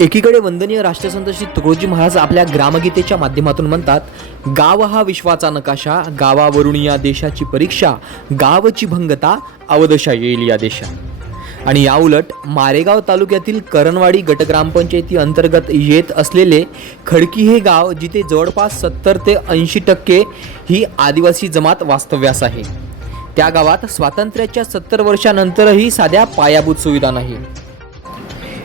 एकीकडे वंदनीय राष्ट्रसंत श्री तुकडोजी महाराज आपल्या ग्रामगीतेच्या माध्यमातून म्हणतात, गाव हा विश्वाचा नकाशा, गावावरून या देशाची परीक्षा, गावची भंगता अवदशा येईल या देशा. आणि याउलट मारेगाव तालुक्यातील करणवाडी गटग्रामपंचायती अंतर्गत येत असलेले खडकी हे गाव, जिथे जवळपास 70 ते 80% ही आदिवासी जमात वास्तव्यास आहे, त्या गावात स्वातंत्र्याच्या 70 वर्षानंतरही साध्या पायाभूत सुविधा नाही.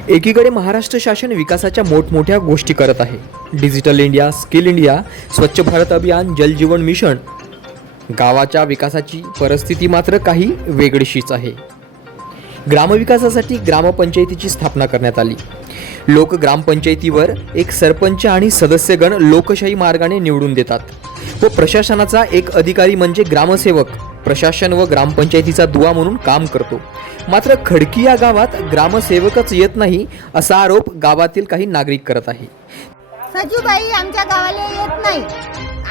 एकीकडे महाराष्ट्र शासन विकासाच्या मोठमोठ्या गोष्टी करत आहे. डिजिटल इंडिया, स्किल इंडिया, स्वच्छ भारत अभियान, जल जीवन मिशन. गावाच्या विकासाची परिस्थिती मात्र काही वेगळीशीच आहे. ग्रामविकासासाठी ग्रामपंचायतीची स्थापना करण्यात आली. लोक ग्रामपंचायतीवर एक सरपंच आणि सदस्यगण लोकशाही मार्गाने निवडून देतात व प्रशासनाचा एक अधिकारी म्हणजे ग्रामसेवक प्रशासन व ग्रामपंचायतीचा दुवा म्हणून काम करतो. मात्र खडकी या गावात ग्रामसेवकच येत नाही असा आरोप गावातील काही नागरिक करत आहे. सचिवबाई आमच्या गावाला येत नाही,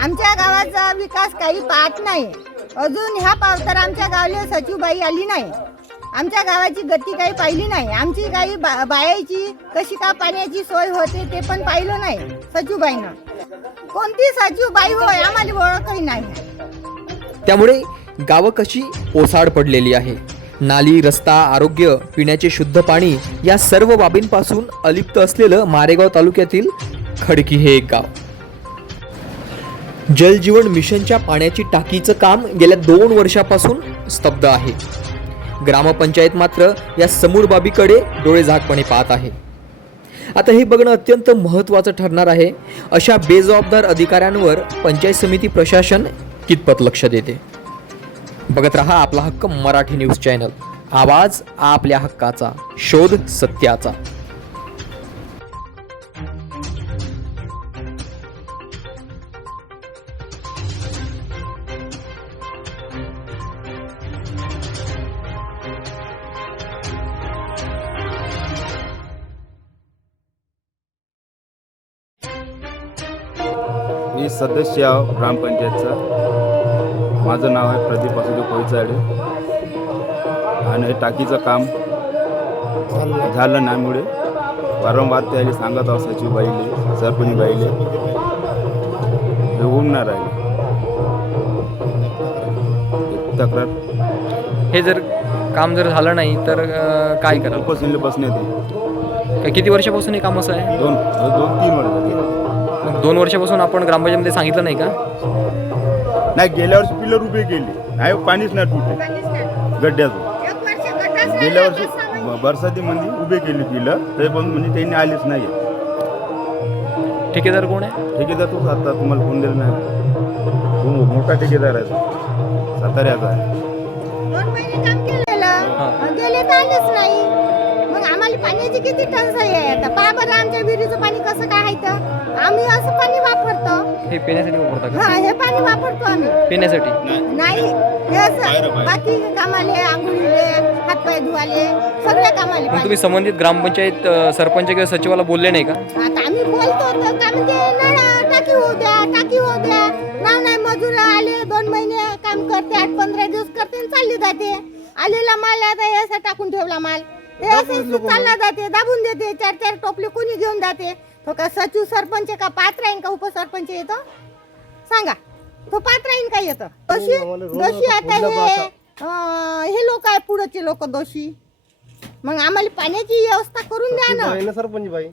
आमच्या गावाचा विकास काही पाहत नाही. अजून ह्या पावतर आमच्या गावाला सचिवबाई आली नाही. आमच्या गावाची गती काही पाहिली नाही. आमची काही बायाची कशी का पाण्याची सोय होते ते पण पाहिलं नाही सचिवबाईनं. कोणती सचिवबाई होय आम्हाला ओळखही नाही. त्यामुळे गावं कशी ओसाड पडलेली आहे. नाली, रस्ता, आरोग्य, पिण्याचे शुद्ध पाणी या सर्व बाबींपासून अलिप्त असलेलं मारेगाव तालुक्यातील खडकी हे एक गाव. जल जीवन मिशनच्या पाण्याची टाकीचं काम गेल्या 2 वर्षापासून स्तब्ध आहे. ग्रामपंचायत मात्र या समूळ बाबीकडे डोळेझाकपणे पाहत आहे. आता हे बघणं अत्यंत महत्त्वाचं ठरणार आहे. अशा बेजबाबदार अधिकाऱ्यांवर पंचायत समिती प्रशासन कितपत लक्ष देते. बघत रहा आपला हक्क मराठी न्यूज चॅनल. आवाज आपल्या हक्काचा, शोध सत्याचा. मी सदस्य आहे ग्रामपंचायतचा. माझं नाव आहे प्रदीप वासुदेव कोळीचाडे. आणि हे टाकीचं काम झालं नाहीमुळे वारंवार त्याला सांगत आहोत सचिवबाईले, सरपंचबाईले, हे होऊन नाही राहिले. तक्रार हे जर काम जर झालं नाही तर काय कराल? उपोषणाला बसण्यात येईल. किती वर्षापासून हे काम असं आहे? 2-3 वर्ष झाली. 2 वर्षापासून आपण ग्रामपंचायतीमध्ये सांगितलं नाही का? नाही, गेल्या वर्षी पिलर उभे केले नाही, पाणीच नाही तुटे गड्ड्यातून. गेल्या वर्षी बरसातीमध्ये उभे केले पिलर, ते पण म्हणजे त्यांनी आलेच नाही. ठेकेदार कोण आहे? ठेकेदार तोच आता तुम्हाला फोन दिला नाही. तो मोठा ठेकेदार आहे, साताऱ्याचा आहे. 2 महिने काम केलेलं, गेले तर आलेच नाही. मग आम्हाला पाण्याची किती टंचाई आहे आता. पहा बरं आमच्या विहिरीचं पाणी कसं काय आहे तर आम्ही असं पाणी वापरतो. हे पिण्यासाठी वापरता हा, हे पाणी वापरतो आम्ही पिण्यासाठी नाही. हे असं बाकी कामाले, आंघोळीले, हातपाय धुवाले, सगळ्या कामाले पाणी. तुम्ही संबंधित ग्रामपंचायत सरपंच किंवा सचिवाला बोलले नाही का? आता आम्ही बोलतो तर का म्हणजे नळा टाकी होऊ द्या, टाकी होऊ द्या. नाव नाही, मजूर आले 2 महिने काम करते, 8-15 दिवस करते आणि चालले जाते. आलेला माल आता हे असं टाकून ठेवला माल, हे असं चालला जाते, दाबून देते. 4-4 टोपले कोणी घेऊन जाते. तो का सचिव सरपंच का पात्र राहीन का उपसरपंच येतो सांगा? तो पात्र राहीन का येतं? दोषी आता हे लोक आहे, पुढचे लोक दोषी. मग आम्हाला पाण्याची व्यवस्था करून द्या ना सरपंच बाई.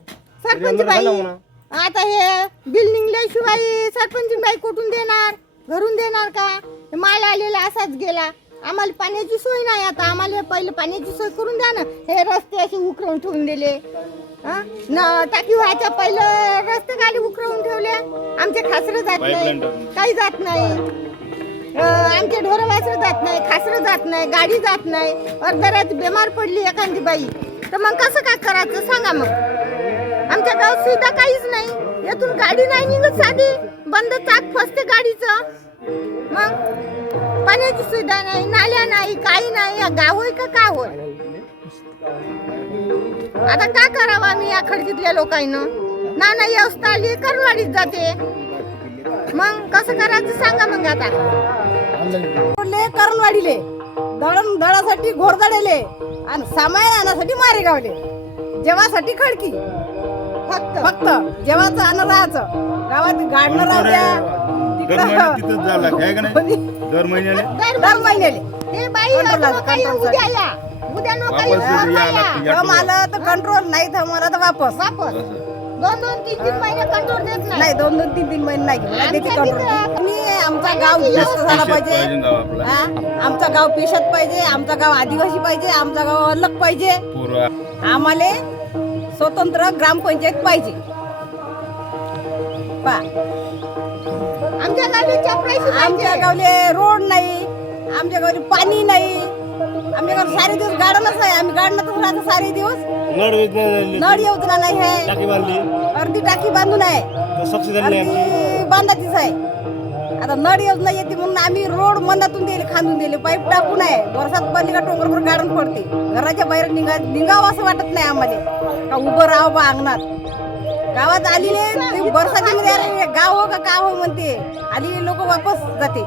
आता हे बिल्डिंगला शिवाय सरपंच बाई कुठून देणार? घरून देणार का? माल आलेला असाच गेला. आम्हाला पाण्याची सोय नाही. आता आम्हाला पहिले पाण्याची सोय करून द्या ना. हे रस्ते असे उकरवून ठेवून दिले. टाकी व्हायच्या पहिलं रस्ते गाडी उकरवून ठेवले. आमचे खासरं जात नाही, काही जात नाही. आमचे ढोरं वासरं जात नाही, खासरं जात नाही, गाडी जात नाही. अर्धरात बिमार पडली एखादी बाई तर मग कसं काय करायचं सांगा? मग आमच्या गावात सुविधा काहीच नाही. यातून गाडी नाही निघत साधी, बंद चाक फसते गाडीचं. मग पाण्याची सुविधा नाही, नाल्या नाही, काही नाही. गाव होय का होय? आता काय करावं आम्ही या खडकीतल्या लोकांना? ना व्यवस्था आली, करणवाडीत जाते. मग कसं करायचं सांगा? मग आता करणवाडीले दळासाठी घोरदडेले आणि सामान आणण्यासाठी मारेगावले, जेवासाठी खडकी. फक्त जेवायचं आणि राहायचं गावात गाडणं राहू द्या दर महिन्यात तिथंच जावं लागतं आहे का नाही दर महिन्याने दर महिन्याले ते बाई कंट्रोल असं काही कंट्रोल उद्या या उद्या नका येऊ, वापस परवा यावं या. लागतं या थम आलं तर कंट्रोल नाही थम आलं तर वापस वापस असं. 2-2, 3-3 महिने कंट्रोल देत नाही नाही 2-2-3-3 महिने नाही घेऊन देते आमच्या कंट्रोल तिथं- आणि आमचा गाव जास्त झाला पेशात पाहिजे गाव आपला हा? आमचा गाव पेशात पाहिजे आमचा गाव आदिवासी पाहिजे आमचा गाव अलग पाहिजे पूर्व आम्हाला स्वतंत्र ग्रामपंचायत पाहिजे पा आमच्या गावी चपराशी आमच्या गावले रोड नाही आमच्या गावले पाणी नाही आमच्या गावले सारे दिवस गाडनच नाही आम्ही गाडनातच राहतो सारे दिवस नळ योजना नाही आहे अर्धी टाकी बांधून आहे अर्धी बांधायचीच आहे आता नळ योजना येते म्हणून आम्ही रोड मनातून दिले खांदून दिले पाईप टाकून आहे वर्षात पडली का टोंगरभर गाडून पडते घराच्या बाहेर निघावं असं वाटत नाही आम्हाला का उभं राहावं बा अंगणात गावात आलेले बरसातीमध्ये गाव हो का काय हो म्हणते आलेले लोक वापस जाते